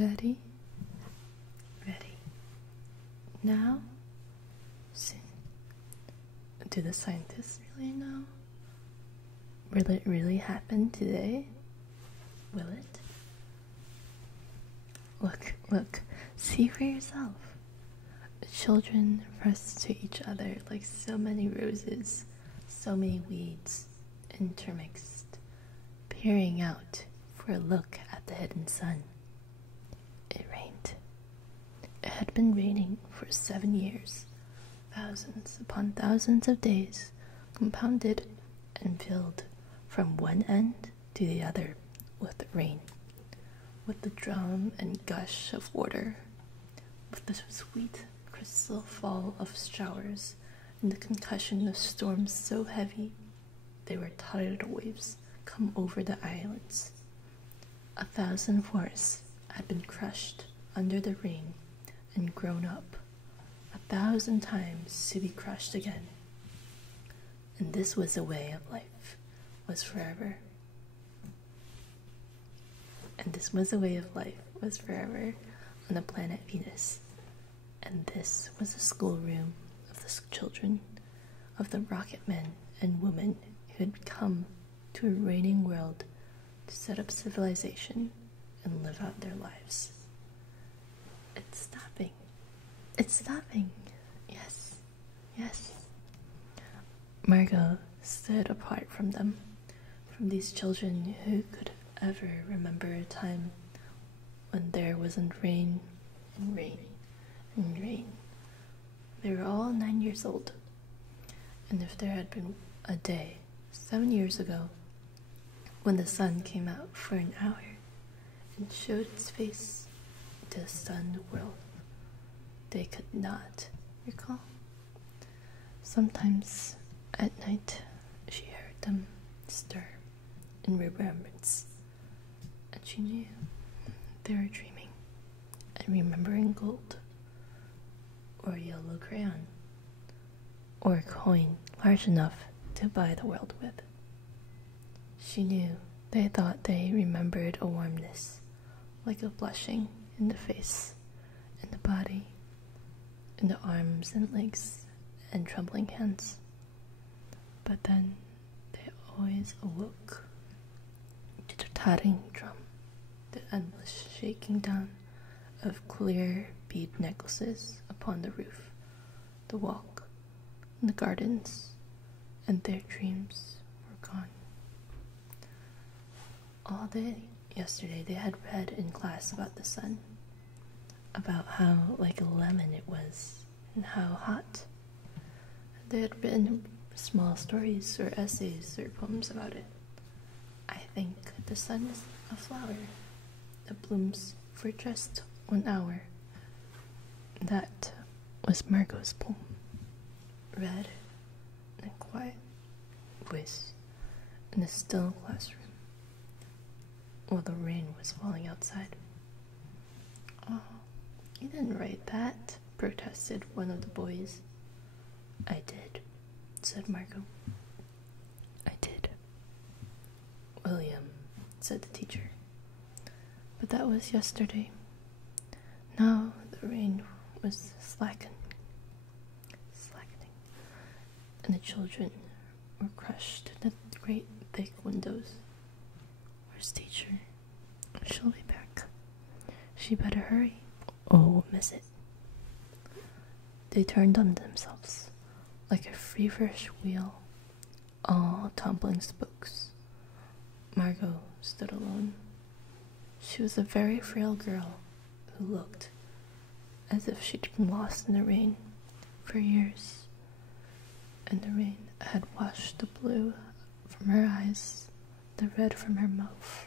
Ready? Ready. Now? Soon. Do the scientists really know? Will it really happen today? Will it? Look, see for yourself. The children press to each other like so many roses, so many weeds, intermixed, peering out for a look at the hidden sun. It rained. It had been raining for 7 years, thousands upon thousands of days, compounded and filled from one end to the other with rain, with the drum and gush of water, with the sweet crystal fall of showers, and the concussion of storms so heavy they were tidal waves come over the islands. 1,000 forests had been crushed under the rain and grown up 1,000 times to be crushed again. And this was the way of life, was forever. And this was the way of life, was forever on the planet Venus. And this was the schoolroom of the children, of the rocket men and women who had come to a raining world to set up civilization and live out their lives. It's stopping. It's stopping. Yes. Yes. Margot stood apart from them, from these children who could ever remember a time when there wasn't rain and rain and rain. They were all 9 years old. And if there had been a day 7 years ago when the sun came out for an hour and showed its face to the stunned world, they could not recall. Sometimes at night she heard them stir in remembrance, and she knew they were dreaming and remembering gold, or a yellow crayon, or a coin large enough to buy the world with. She knew they thought they remembered a warmness, like a blushing in the face, in the body, in the arms and legs and trembling hands. But then they always awoke to the tattering drum, the endless shaking down of clear bead necklaces upon the roof, the walk, and the gardens, and their dreams were gone. All day yesterday they had read in class about the sun, about how like a lemon it was, and how hot. They had written small stories or essays or poems about it. I think the sun is a flower that blooms for just 1 hour. That was Margot's poem, read in a quiet voice in a still classroom while the rain was falling outside. "Oh, you didn't write that," protested one of the boys. "I did," said Margot. "I did." "William," said the teacher. "But that was yesterday. Now the rain was slackening, and the children were crushed in the great thick windows. Where's teacher? She'll be back. She better hurry, or we'll miss it." They turned on themselves like a feverish wheel, all tumbling spokes. Margot stood alone. She was a very frail girl who looked as if she'd been lost in the rain for years, and the rain had washed the blue from her eyes, the red from her mouth,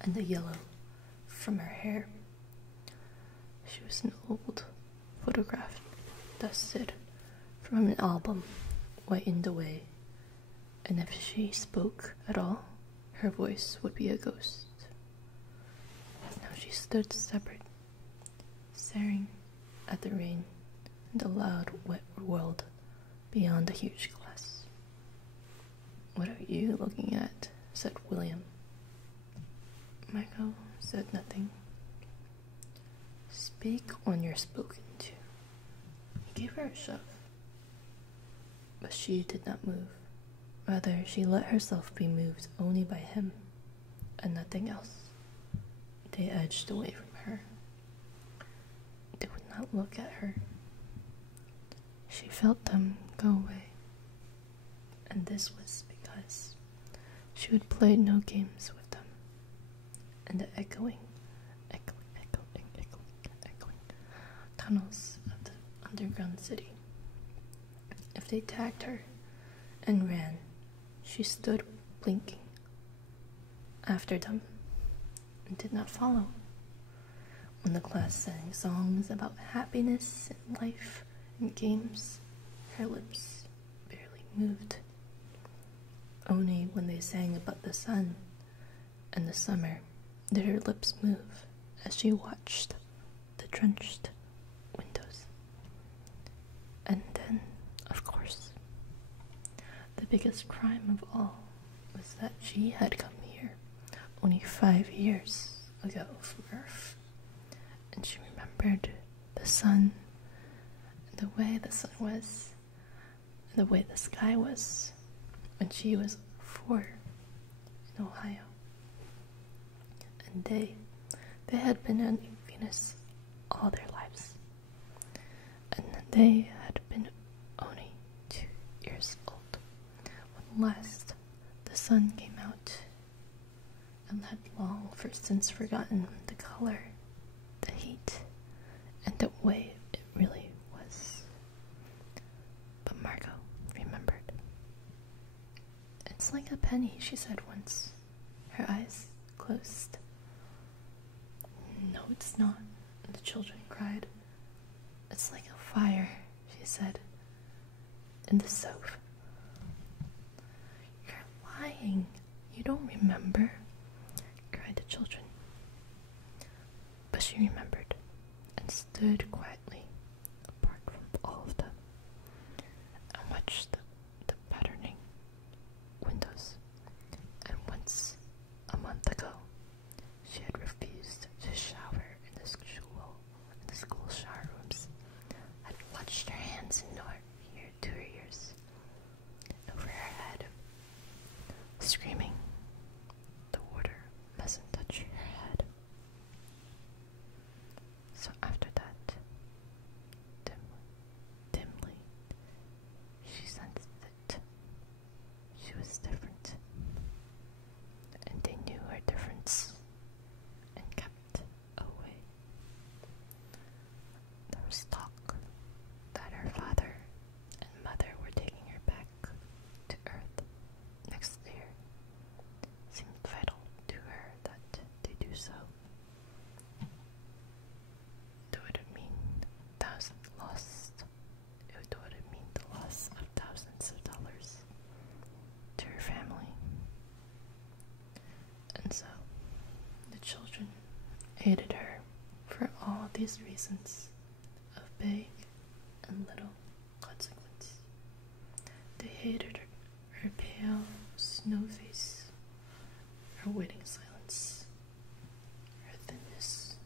and the yellow from her hair. She was an old photograph, dusted from an album, whitened away, and if she spoke at all, her voice would be a ghost. Now she stood separate, staring at the rain and the loud, wet world beyond the huge glass. "What are you looking at?" said William. Margot said nothing. Speak when you're spoken to. He gave her a shove, but she did not move. Rather, she let herself be moved only by him, and nothing else. They edged away from her. They would not look at her. She felt them go away, and this was because she would play no games with them. And the echoing tunnels of the underground city. If they tagged her and ran, she stood blinking after them and did not follow. When the class sang songs about happiness and life and games, her lips barely moved. Only when they sang about the sun and the summer did her lips move as she watched the drenched windows. And then, of course, the biggest crime of all was that she had come here only 5 years ago from Earth, and she remembered the sun, the way the sun was, and the way the sky was when she was 4 in Ohio. And they had been on Venus all their lives, and they had been only 2 years old when last the sun came out, and had long since forgotten the color, the heat, and the way it really was. But Margot remembered. "It's like a penny," she said once, her eyes closed. "No, it's not," the children cried. "It's like a fire," she said, "in the stove." "You're lying. You don't remember," cried the children. But she remembered and stood quietly apart from all of them and watched the patterning windows. And once, a month ago, she had refused to shower in the school shower rooms, had clutched her hands to her ears, over her head, screaming, "The water mustn't touch her head." So after that, dimly, she sensed it. She was different, and they knew her difference and kept away. There was talk that her father and mother were taking her back to Earth next year. It seemed vital to her that they do so, though it would mean the loss of thousands of dollars to her family. And so the children hated her for all these reasons of big and little consequence. They hated her pale snow face, her waiting silence, her thinness,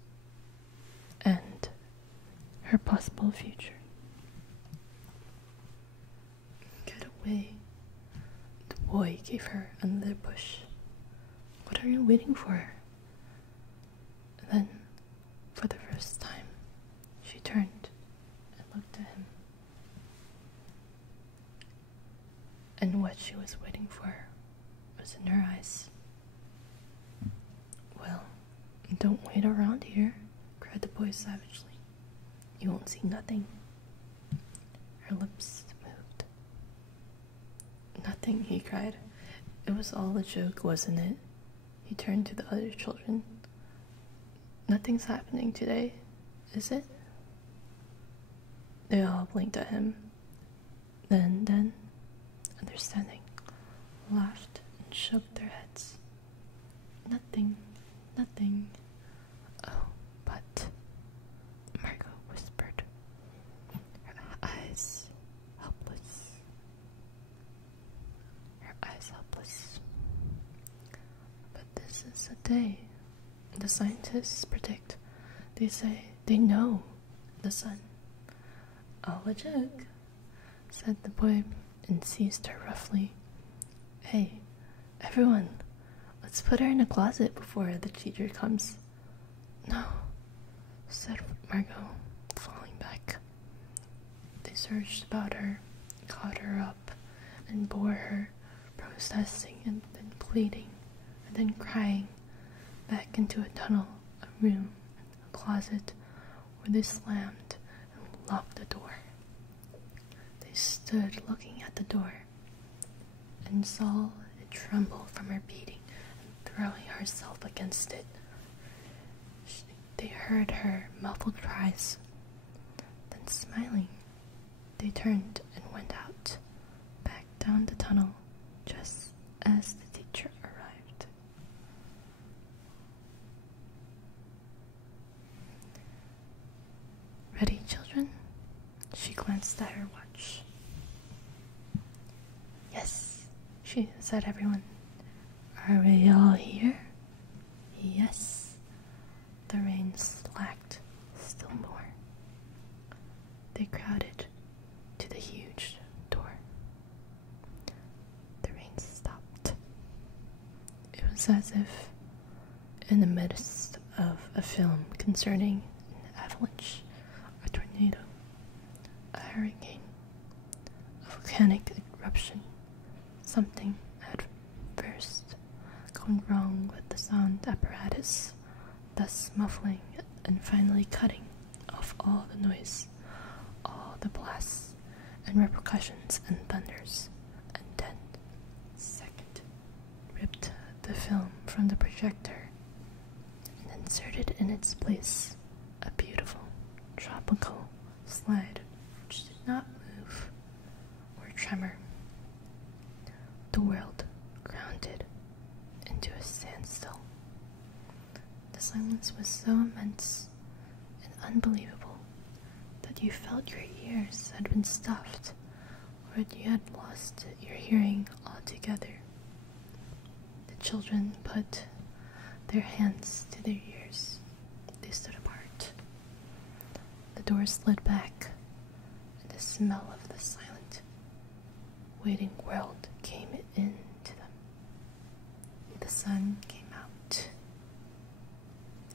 and her possible future. "Get away," the boy gave her another push. "What are you waiting for?" Then, for the first time, she turned and looked at him. And what she was waiting for was in her eyes. "Well, don't wait around here," cried the boy savagely. "You won't see nothing." Her lips moved. "Nothing," he cried. "It was all a joke, wasn't it?" He turned to the other children. "Nothing's happening today, is it?" They all blinked at him. Then, understanding, laughed and shook their heads. Nothing. "Oh, but," Margot whispered, her eyes helpless. "But this is a day the scientists predict. They say They know the sun. "Oh, a joke," said the boy and seized her roughly. "Hey, everyone, let's put her in a closet before the teacher comes." "No," said Margot, falling back. They surged about her, caught her up, and bore her, protesting and then pleading, and then crying, back into a tunnel, a room, a closet, where they slammed and locked the door. They stood looking at the door, and saw it tremble from her beating and throwing herself against it. They heard her muffled cries. Then, smiling, they turned and went out, back down the tunnel, just as the teacher arrived. "Ready, children?" She glanced at her watch. "Yes," she said, "everyone. Are we all here?" "Yes." The rain slacked still more. They crowded to the huge door. The rain stopped. It was as if, in the midst of a film concerning an avalanche, a tornado, a hurricane, a volcanic eruption, something had first gone wrong with the sound apparatus, thus muffling and finally cutting off all the noise, all the blasts and repercussions and thunders, and then, second, ripped the film from the projector and inserted in its place a beautiful tropical slide which did not move or tremor. The world grounded into a standstill. The silence was so immense and unbelievable that you felt your ears had been stuffed, or that you had lost your hearing altogether. The children put their hands to their ears. They stood apart. The door slid back, and the smell of the silent, waiting world came in to them. The sun came out.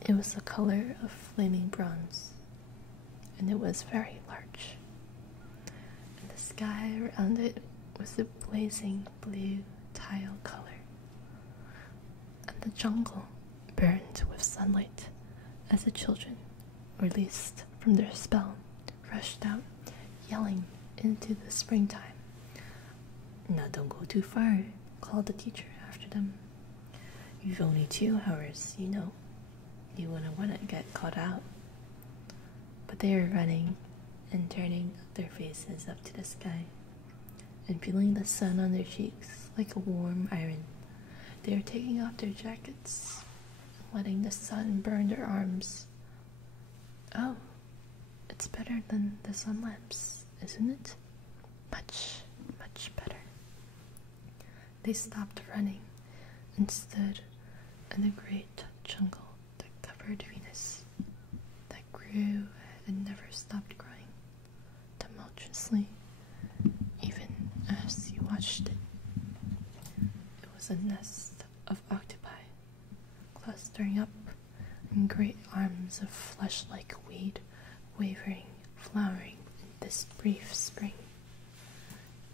It was the color of flaming bronze, and it was very large. And the sky around it was a blazing blue tile color. And the jungle burned with sunlight as the children, released from their spell, rushed out, yelling into the springtime. "Now don't go too far," called the teacher after them. "You've only 2 hours, you know. You wouldn't want to get caught out." But they were running and turning their faces up to the sky and feeling the sun on their cheeks like a warm iron. They were taking off their jackets and letting the sun burn their arms. "Oh, it's better than the sun lamps, isn't it? Much, much better." They stopped running and stood in the great jungle that covered Venus, that grew and never stopped growing, tumultuously, even as you watched it. It was a nest of octopi, clustering up in great arms of flesh-like weed, wavering, flowering in this brief spring.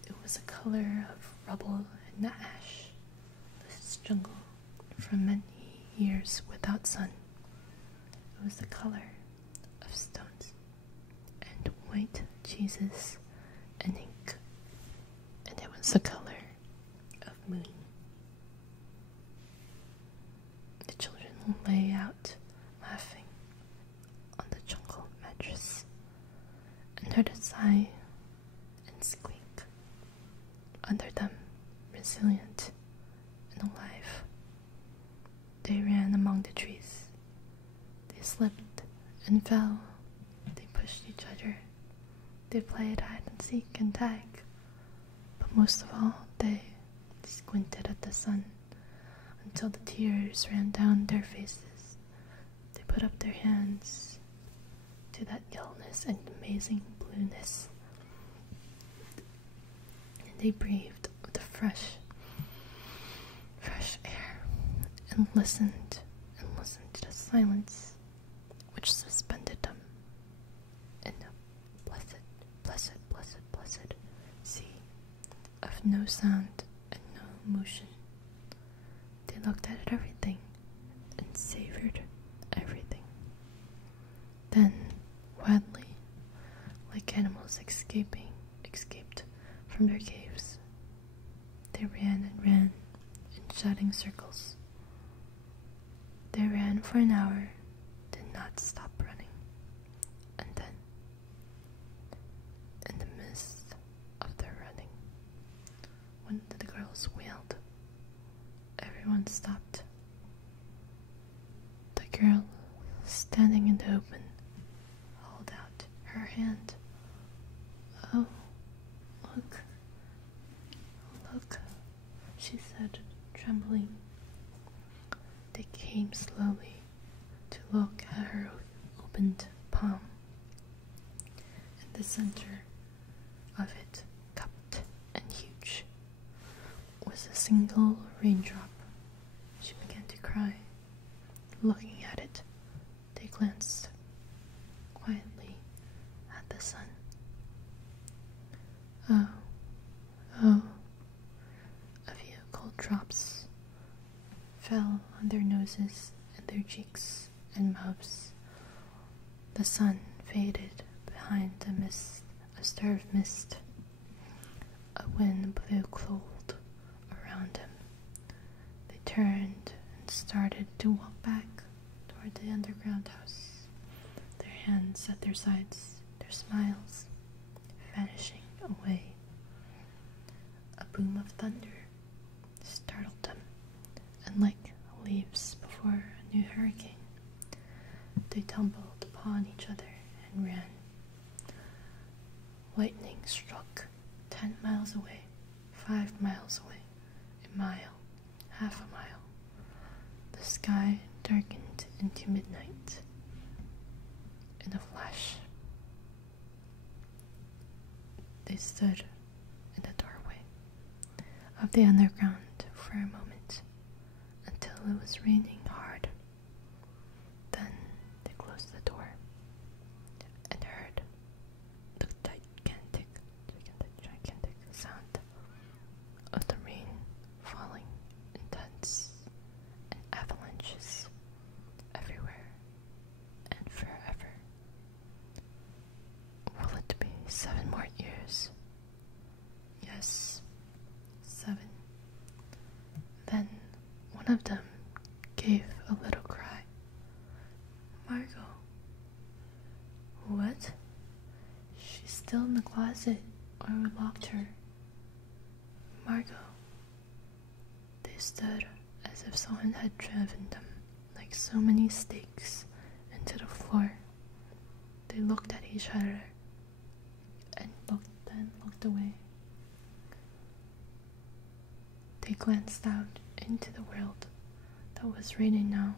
It was a color of rubble and ash, this jungle, from many years without sun. It was the color of stones and white cheeses and ink, and it was the color of moon. The children lay out, laughing, on the jungle mattress, and heard a sigh and squeak. Under them, resilient and alive, they ran among the trees. They slipped and fell. They pushed each other. They played hide and seek and tag. But most of all, they squinted at the sun until the tears ran down their faces. They put up their hands to that yellowness and amazing blueness. And they breathed the fresh air and listened to the silence which suspended them in a blessed sea of no sound and no motion. They looked at everything and savored everything. Then, wildly, like animals escaped from their caves, they ran in shouting circles. They ran for an hour, did not stop running, and then, in the midst of their running, when the girls wailed, everyone stopped. The girl, standing in the open, held out her hand. "Oh, look," she said, trembling. They came slowly to look at her opened palm. In the center of it, cupped and huge, was a single raindrop. She began to cry. Looking at it, they glanced quietly at the sun. Oh, a few cold drops fell on their noses and their cheeks and mouths. The sun faded behind the mist, a stir of mist. A wind blew cold around them. They turned and started to walk back toward the underground house, their hands at their sides, their smiles vanishing away. A boom of thunder startled them, and like leaves before a new hurricane, they tumbled upon each other and ran. Lightning struck 10 miles away, 5 miles away, a mile, half a mile. The sky darkened into midnight. In a flash, they stood in the doorway of the underground for a moment until it was raining hard. Then they closed the door and heard the gigantic sound of the rain falling in tons and avalanches everywhere and forever. Will it be 7 more years? Yes, 7. Then one of them gave a little cry. "Margot." "What?" "She's still in the closet, or we locked her." "Margot." They stood as if someone had driven them like so many stakes into the floor. They looked at each other and then looked away. They glanced out into the world that was raining now,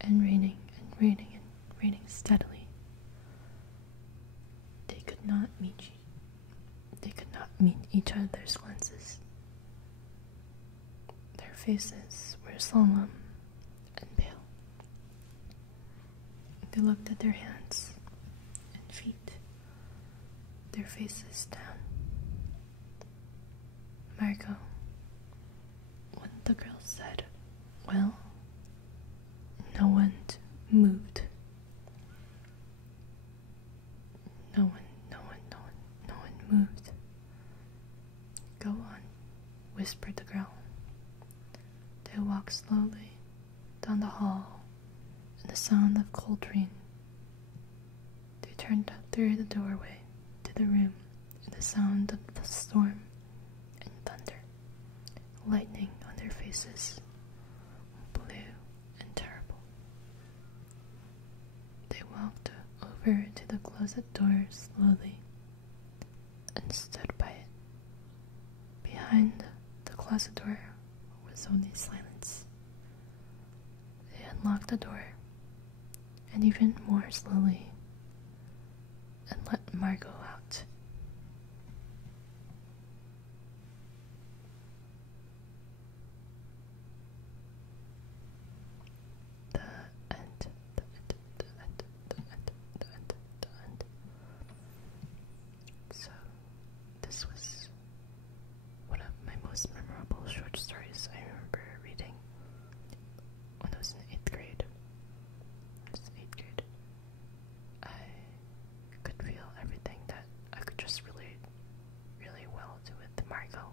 and raining and raining and raining steadily. They could not meet each other's glances. Their faces were solemn and pale. They looked at their hands and feet, their faces down. "Margot," one of the girls said. "Well?" No one moved. No one moved. "Go on," whispered the girl. They walked slowly down the hall in the sound of cold rain. They turned through the doorway to the room in the sound of the storm and thunder, lightning on their faces, blue and terrible. They walked over to the closet door slowly and stood by it. Behind the closet door was only silence. They unlocked the door, and even more slowly Margot out. The end. So, this was one of my most memorable short stories I remember reading when I was in 8th grade. I could feel everything that I could just relate really well to with Margot